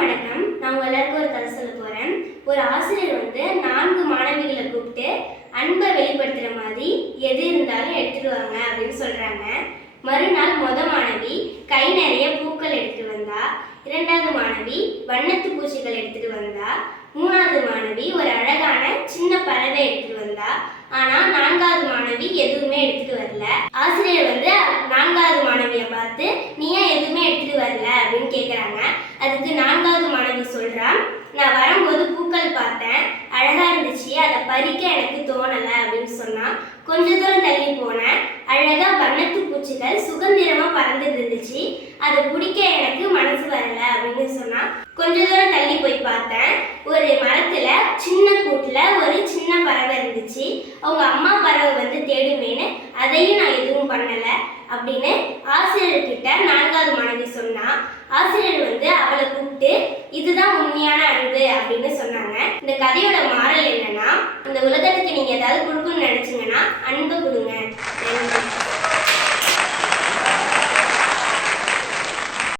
வணக்கம். நான் உங்க எல்லாருக்கும் ஒரு கதை சொல்ல போறேன். ஒரு ஆசிரியர் வந்து நான்கு மாணவிகளை கூப்பிட்டு அன்பை வெளிப்படுத்துற மாதிரி எது இருந்தாலும் எடுத்துட்டு வாங்க அப்படின்னு சொல்றாங்க. மறுநாள் மொத மாணவி கை நிறைய பூக்கள் எடுத்துட்டு வந்தா இரண்டாவது மாணவி வண்ணத்து பூச்சிகள் எடுத்துட்டு வந்தா மூணாவது மாணவி ஒரு அழகான சின்ன பறவை எடுத்துட்டு வந்தா. ஆனா நான்காவது மாணவி எதுவுமே எடுத்துட்டு வரல. ஆசிரியர் வந்து நீ ஏன் எதுவுமே எடுத்துட்டு வரல அப்படின்னு கேட்குறாங்க அதுக்கு நான்காவது மாணவி சொல்கிறான் நான் வரும்போது பூக்கள் பார்த்தேன். அழகாக இருந்துச்சு. அதை பறிக்க எனக்கு தோணலை அப்படின்னு சொன்னான் கொஞ்ச தூரம் தள்ளி போனேன். அழகாக வண்ணத்து பூச்சிகள் சுதந்திரமாக பறந்துட்டு இருந்துச்சு. அதை பிடிக்க எனக்கு மனசு வரல அப்படின்னு சொன்னான் கொஞ்ச தூரம் தள்ளி போய் பார்த்தேன். ஒரு மரத்தில் சின்ன கூட்டில் ஒரு சின்ன பறவை இருந்துச்சு. அவங்க அம்மா பறவை வந்து தேடுமேன்னு அதையும் நான் எதுவும் பண்ணல அப்படின்னு ஆசிரியர்கிட்ட நான்காவது மாணவி சொன்னா ஆசிரியர் வந்து அவளை கூப்பிட்டு இதுதான் உண்மையான அன்பு அப்படின்னு சொன்னாங்க. இந்த கதையோட மாறல் என்னன்னா இந்த உலகத்துக்கு நீங்க ஏதாவது